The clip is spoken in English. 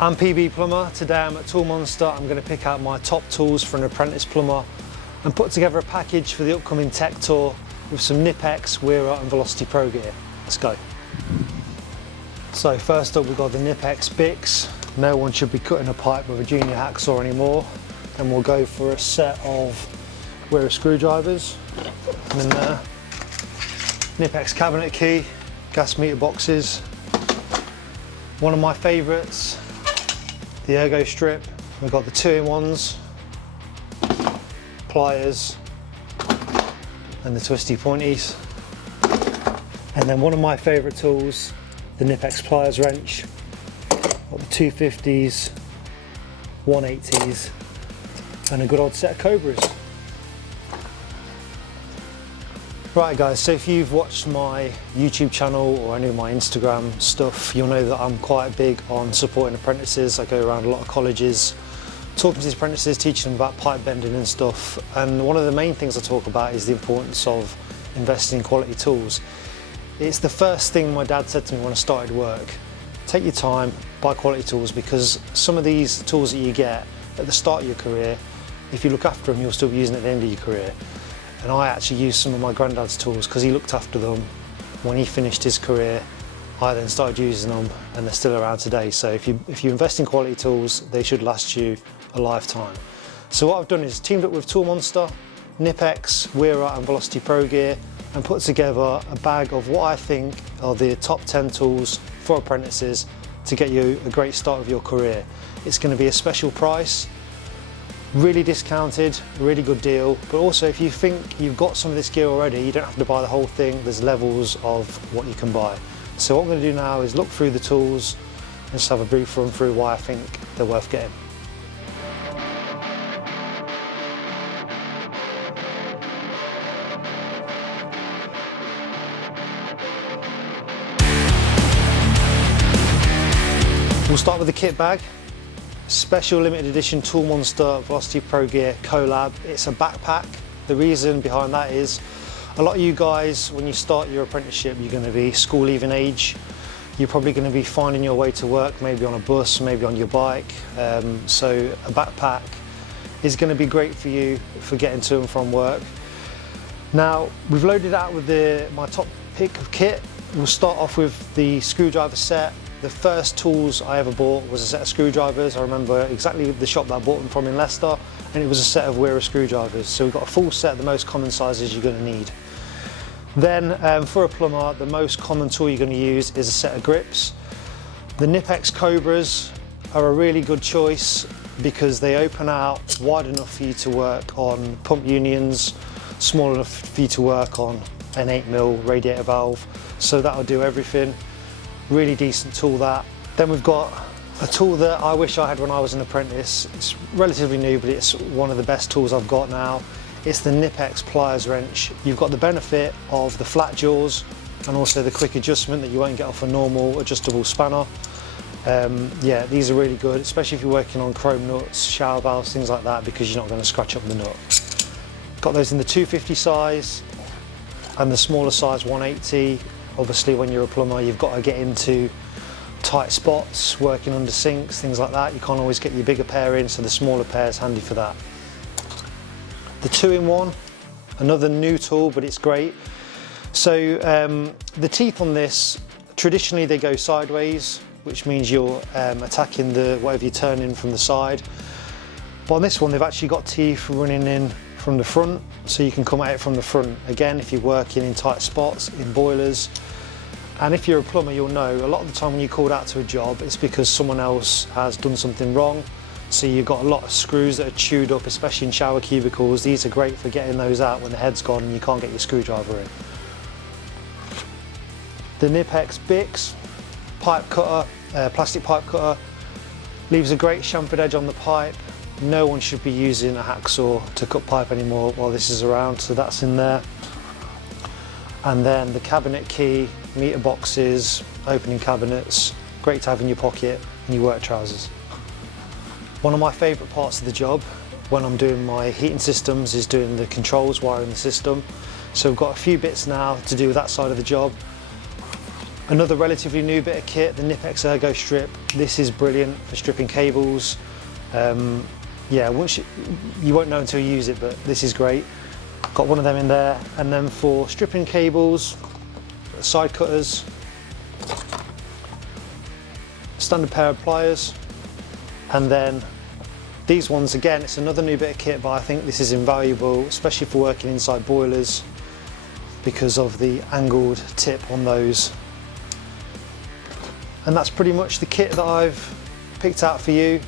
I'm PB Plumber. Today I'm at Tool Monster. I'm going to pick out my top tools for an apprentice plumber and put together a package for the upcoming tech tour with some Nipex, Wearer and Velocity Pro gear. Let's go. So first up we've got the Nipex Bics. No one should be cutting a pipe with a junior hacksaw anymore. Then we'll go for a set of Wearer screwdrivers. And then there. Nipex cabinet key, gas meter boxes. One of my favourites, the ergo strip. We've got the 2-in-1s, pliers, and the twisty pointies. And then one of my favourite tools, the Nipex pliers wrench. Got the 250s, 180s, and a good old set of Cobras. Right guys, so if you've watched my YouTube channel or any of my Instagram stuff, you'll know that I'm quite big on supporting apprentices. I go around a lot of colleges, talking to these apprentices, teaching them about pipe bending and stuff. And one of the main things I talk about is the importance of investing in quality tools. It's the first thing my dad said to me when I started work. Take your time, buy quality tools, because some of these tools that you get at the start of your career, if you look after them, you'll still be using them at the end of your career. And I actually used some of my granddad's tools because he looked after them when he finished his career. I then started using them and they're still around today. So if you invest in quality tools, they should last you a lifetime. So what I've done is teamed up with Tool Monster, Nipex, Wearer and Velocity Pro gear and put together a bag of what I think are the top 10 tools for apprentices to get you a great start of your career. It's going to be a special price. Really discounted, really good deal, but also if you think you've got some of this gear already, you don't have to buy the whole thing. There's levels of what you can buy. So what I'm going to do now is look through the tools and just have a brief run through why I think they're worth getting. We'll start with the kit bag. Special limited edition Tool Monster Velocity Pro Gear Collab. It's a backpack. The reason behind that is a lot of you guys, when you start your apprenticeship, you're going to be school leaving age. You're probably going to be finding your way to work, maybe on a bus, maybe on your bike. So a backpack is going to be great for you for getting to and from work. Now we've loaded out with my top pick of kit. We'll start off with the screwdriver set. The first tools I ever bought was a set of screwdrivers. I remember exactly the shop that I bought them from in Leicester, and it was a set of Wearer screwdrivers. So we've got a full set, the most common sizes you're going to need. Then for a plumber, the most common tool you're going to use is a set of grips. The Nipex Cobras are a really good choice because they open out wide enough for you to work on pump unions, small enough for you to work on an 8mm radiator valve. So that'll do everything. Really decent tool that. Then we've got a tool that I wish I had when I was an apprentice. It's relatively new, but it's one of the best tools I've got now. It's the Nipex pliers wrench. You've got the benefit of the flat jaws and also the quick adjustment that you won't get off a normal adjustable spanner. Yeah, these are really good, especially if you're working on chrome nuts, shower valves, things like that, because you're not going to scratch up the nut. Got those in the 250 size and the smaller size 180. Obviously when you're a plumber you've got to get into tight spots, working under sinks, things like that. You can't always get your bigger pair in, so the smaller pair is handy for that. The 2-in-1, another new tool, but it's great. So the teeth on this, traditionally they go sideways, which means you're attacking whatever you're turning from the side. But on this one they've actually got teeth running in from the front, so you can come at it from the front. Again, if you're working in tight spots, in boilers, and if you're a plumber, you'll know a lot of the time when you're called out to a job, it's because someone else has done something wrong. So you've got a lot of screws that are chewed up, especially in shower cubicles. These are great for getting those out when the head's gone and you can't get your screwdriver in. The Nipex Bics pipe cutter, plastic pipe cutter, leaves a great chamfered edge on the pipe. No one should be using a hacksaw to cut pipe anymore while this is around, so that's in there. And then the cabinet key, meter boxes, opening cabinets, great to have in your pocket in your work trousers. One of my favourite parts of the job when I'm doing my heating systems is doing the controls, wiring the system. So we've got a few bits now to do with that side of the job. Another relatively new bit of kit, the Nipex Ergo Strip. This is brilliant for stripping cables. Yeah, you won't know until you use it, but this is great. Got one of them in there. And then for stripping cables, side cutters, standard pair of pliers, and then these ones, again, it's another new bit of kit, but I think this is invaluable, especially for working inside boilers because of the angled tip on those. And that's pretty much the kit that I've picked out for you.